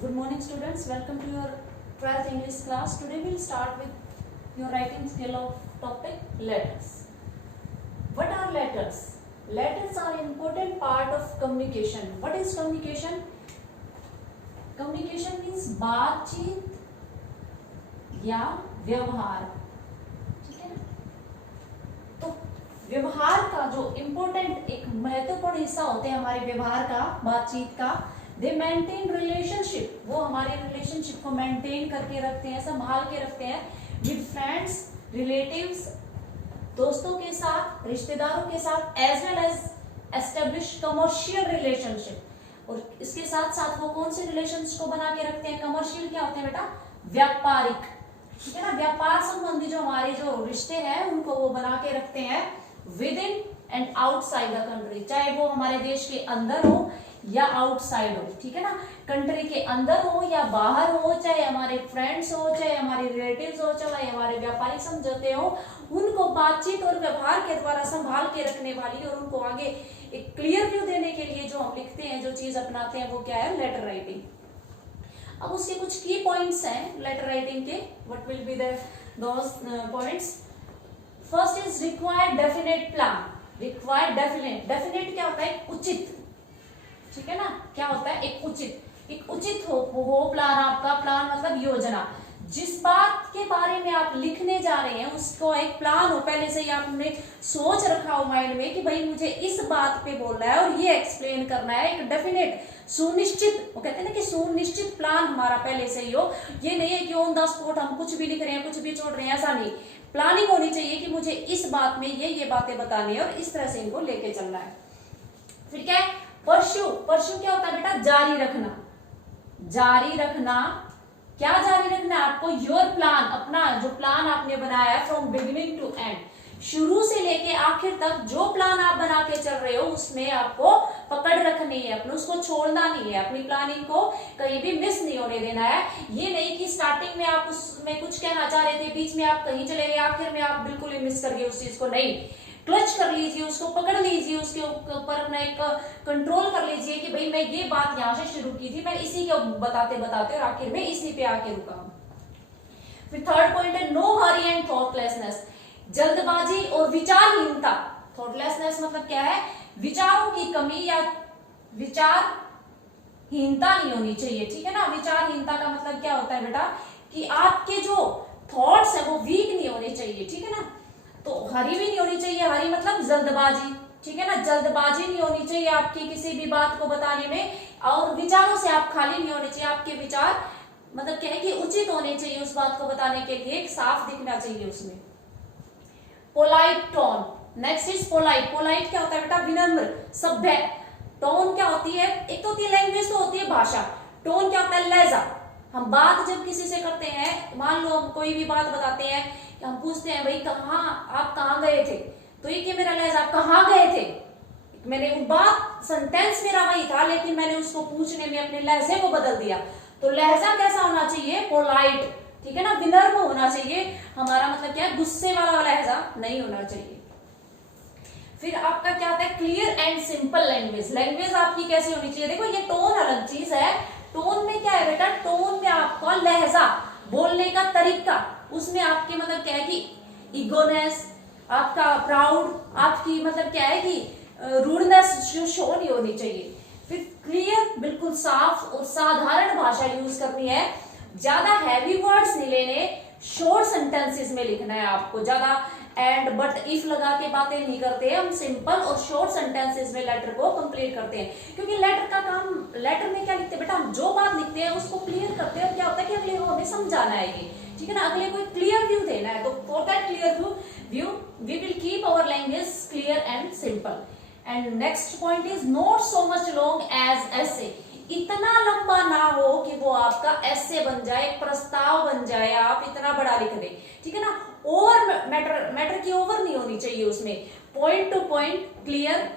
Good morning students, welcome to your 12th English class. Today we will start with your writing skill of topic letters. What are letters? Letters are important part of communication. What is communication? Communication means बातचीत या व्यवहार, ठीक है ना। तो व्यवहार का जो इम्पोर्टेंट एक महत्वपूर्ण हिस्सा होते हैं हमारे व्यवहार का, बातचीत का, दे मेंटेन रिलेशनशिप, वो हमारे रिलेशनशिप को मेंटेन करके रखते हैं, संभाल के रखते हैं विद फ्रेंड्स, रिलेटिव्स, दोस्तों के साथ, रिश्तेदारों के साथ, as well as establish commercial relationship. और इसके साथ साथ वो कौन से रिलेशंस को बना के रखते हैं? कमर्शियल क्या होते हैं बेटा? व्यापारिक, ठीक है ना। व्यापार संबंधी जो हमारे जो रिश्ते हैं उनको वो बना के रखते हैं with in and outside the country, चाहे वो हमारे देश के अंदर हो या आउटसाइड हो, ठीक है ना। कंट्री के अंदर हो या बाहर हो, चाहे हमारे फ्रेंड्स हो, चाहे हमारे रिलेटिव्स हो, चाहे हमारे व्यापारिक समझौते हो, उनको बातचीत और व्यवहार के द्वारा संभाल के रखने वाली और उनको आगे एक क्लियर व्यू देने के लिए जो हम लिखते हैं, जो चीज अपनाते हैं, वो क्या है? Letter writing. अब उसके कुछ की पॉइंट्स हैं लेटर राइटिंग के। What will be those points? First is required definite plan. Required definite क्या होता है? उचित, ठीक है ना। क्या होता है? एक उचित हो प्लान आपका। प्लान मतलब योजना। जिस बात के बारे में आप लिखने जा रहे हैं उसको एक प्लान हो, पहले से ही आपने सोच रखा हो माइंड में कि भाई मुझे इस बात पे बोलना है और ये एक्सप्लेन करना है। एक डेफिनेट, सुनिश्चित, वो कहते हैं ना कि सुनिश्चित प्लान हमारा पहले से ही हो। ये नहीं है कि ऑन द स्पॉट हम कुछ भी लिख रहे हैं, कुछ भी छोड़ रहे हैं, ऐसा नहीं। प्लानिंग होनी चाहिए कि मुझे इस बात में ये बातें बतानी है और इस तरह से इनको लेके चलना है। फिर क्या है? परस्यू क्या होता है बेटा? जारी रखना। जारी रखना, क्या जारी रखना है आपको? योर प्लान, अपना जो प्लान आपने बनाया है फ्रॉम बिगिनिंग टू एंड, शुरू से लेके आखिर तक जो प्लान आप बना के चल रहे हो उसमें आपको पकड़ रखनी है, अपने उसको छोड़ना नहीं है, अपनी प्लानिंग को कहीं भी मिस नहीं होने देना है। ये नहीं कि स्टार्टिंग में आप उसमें कुछ कहना चाह रहे थे, बीच में आप कहीं चले गए, आखिर में आप बिल्कुल ही मिस कर गए उस चीज को। नहीं, क्लच कर लीजिए, उसको पकड़ लीजिए, उसके ऊपर अपना एक कंट्रोल कर लीजिए कि भाई मैं ये बात यहां से शुरू की थी, मैं इसी को बताते बताते और आखिर में इसी पे आके रुका। फिर थर्ड पॉइंट है नो हरी एंड थॉटलेसनेस। जल्दबाजी और विचारहीनता। थॉटलेसनेस मतलब क्या है? विचारों की कमी या विचारहीनता नहीं होनी चाहिए, ठीक है ना। विचारहीनता का मतलब क्या होता है बेटा? कि आपके जो थॉट्स है वो वीक नहीं होने चाहिए, ठीक है ना। तो हरी भी नहीं होनी चाहिए। हरी मतलब जल्दबाजी, ठीक है ना। जल्दबाजी नहीं होनी चाहिए आपकी किसी भी बात को बताने में, और विचारों से आप खाली नहीं होने चाहिए। आपके विचार मतलब क्या है कि उचित होने चाहिए उस बात को बताने के लिए, एक साफ दिखना चाहिए उसमें। Polite tone. Next is polite. Polite क्या होता है बेटा? विनम्र, सभ्य। टोन क्या होती है? एक तो होती है लैंग्वेज, तो होती है भाषा। टोन क्या होता है? लहजा। हम बात जब किसी से करते हैं, मान लो हम कोई भी बात बताते हैं, हम पूछते हैं भाई आप कहाँ गए थे, तो ये मेरा लहजा, आप कहाँ गए थे। मैंने बात सेंटेंस मेरा वही था, लेकिन मैंने उसको पूछने में अपने लहजे को बदल दिया। तो लहजा कैसा होना चाहिए? पोलाइट, ठीक है ना। विनम्र होना चाहिए। हमारा मतलब क्या है? गुस्से वाला लहजा नहीं होना चाहिए। फिर आपका क्या आता है? Clear and simple language. Language आपकी कैसी होनी चाहिए? देखो ये टोन अलग चीज है। टोन में क्या है बेटा? टोन में आपका लहजा, बोलने का तरीका, उसमें आपके मतलब क्या है कि इगोनेस, आपका प्राउड, आपकी मतलब क्या है कि रूडनेस शो नहीं होनी चाहिए। फिर क्लियर, बिल्कुल साफ और साधारण भाषा यूज करनी है। ज्यादा हैवी वर्ड्स नहीं लेने, शॉर्ट सेंटेंसेस में लिखना है आपको। ज्यादा एंड बट इफ लगा के बातें नहीं करते हैं हम, सिंपल और शॉर्ट सेंटेंसेस में लेटर को कंप्लीट करते हैं। क्योंकि लेटर का काम, लेटर में क्या लिखते हैं बेटा? हम जो बात लिखते हैं उसको क्लियर करते हैं, और क्या होता है कि अगले को हमें समझाना है ये, ठीक है ना। अगले को क्लियर व्यू देना है। तो for that clear view we will keep our language clear and simple. And next point is not so much long as essay. इतना लंबा ना हो कि वो आपका एसे बन जाए, प्रस्ताव बन जाए, आप इतना बड़ा लिख दें, ठीक है ना। ओवर मैटर की ओवर नहीं होनी चाहिए उसमें। Point to point, clear,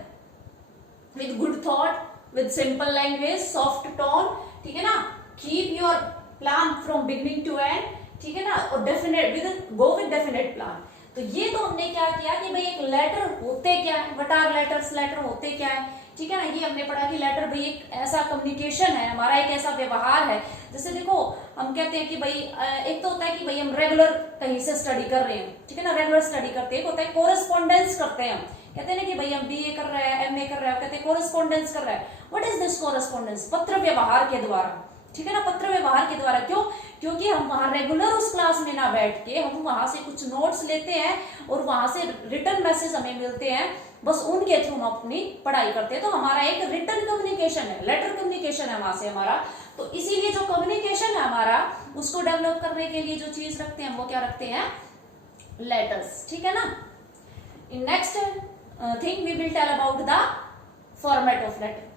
with good thought, with simple language, soft tone, ठीक है ना। Keep your plan from beginning to end, ठीक है ना। और definite go with definite plan. तो ये तो हमने क्या किया कि भाई एक लेटर होते क्या है, व्हाट आर लेटर्स, लेटर होते क्या है, ठीक है ना। ये हमने पढ़ा कि लेटर भाई एक ऐसा कम्युनिकेशन है हमारा, एक ऐसा व्यवहार है। जैसे देखो हम कहते हैं कि भाई एक तो होता है कि भाई हम रेगुलर कहीं से स्टडी कर रहे हैं, ठीक है ना, रेगुलर स्टडी करते हैं। एक होता है कोरेस्पॉन्डेंस करते हैं, हम कहते हैं ना कि भाई हम बीए कर रहे हैं, एमए कर रहे हैं, कहते हैं कोरेस्पॉन्डेंस कर रहे हैं। What is this correspondence? पत्र व्यवहार के द्वारा, ठीक है ना, पत्र व्यवहार के द्वारा। क्यों? क्योंकि हम वहां रेगुलर उस क्लास में ना बैठ के हम वहां से कुछ नोट्स लेते हैं और वहां से रिटर्न मैसेज हमें मिलते हैं, बस उनके थ्रू हम अपनी पढ़ाई करते हैं। तो हमारा एक रिटर्न कम्युनिकेशन है, लेटर कम्युनिकेशन है वहां से हमारा। तो इसीलिए जो कम्युनिकेशन है हमारा, उसको डेवलप करने के लिए जो चीज रखते हैं वो क्या रखते हैं? लेटर्स, ठीक है ना। In next thing we will tell about the format of letter.